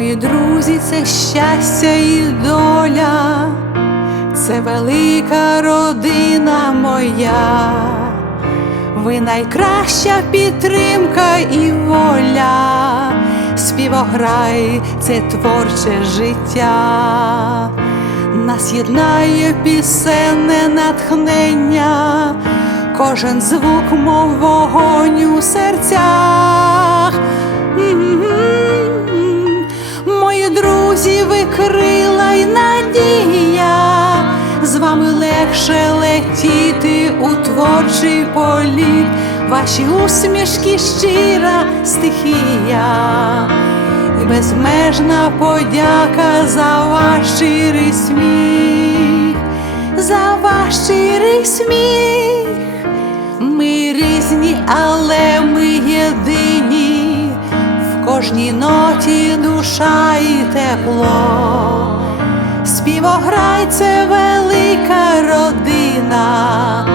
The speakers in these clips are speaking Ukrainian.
Мої друзі, це щастя і доля, це велика родина моя, ви найкраща підтримка і воля, співограй це творче життя, нас єднає пісенне натхнення, кожен звук, мов вогонь у серцях. Крила й надія, з вами легше летіти у творчий політ, ваші усмішки щира стихія, і безмежна подяка за ваш щирий сміх, за ваш щирий сміх. Ми різні, але ми єдині, кожній ноті душа і тепло. Співограй це велика родина,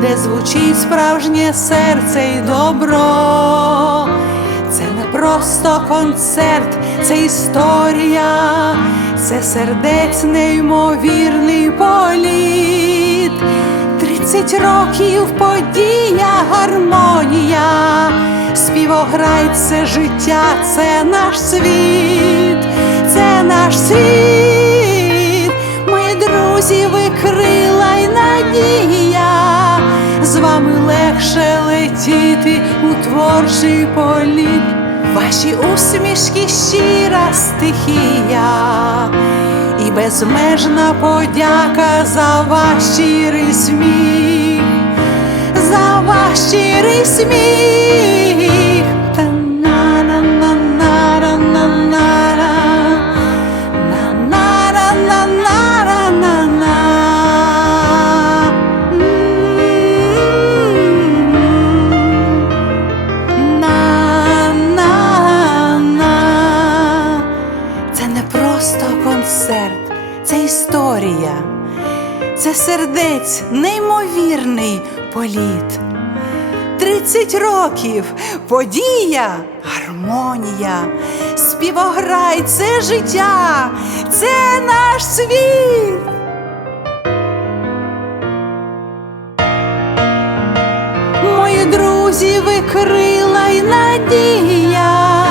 де звучить справжнє серце й добро. Це не просто концерт, це історія, це сердець неймовірний політ. Тридцять років подія, гармонія, співограй це життя, це наш світ, це наш світ, мої друзі, ви крила й надія, з вами легше летіти у творчий політ, ваші усмішки щира стихія. І безмежна подяка за ваш щирий сміх, за ваш щирий сміх. Це сердець, неймовірний політ. Тридцять років подія, гармонія, співограй, це життя, це наш світ. Мої друзі, ви крила й надія,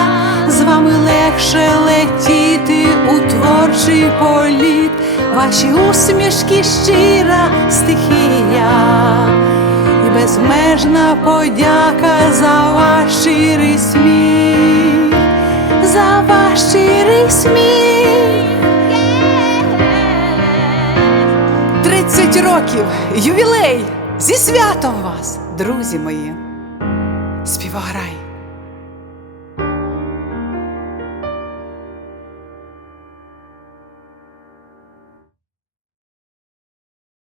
з вами легше летіти у творчий політ, ваші усмішки щира стихія, і безмежна подяка за ваш щирий сміх, за ваш щирий сміх. Тридцять років, ювілей! Зі святом вас, друзі мої! Співограй!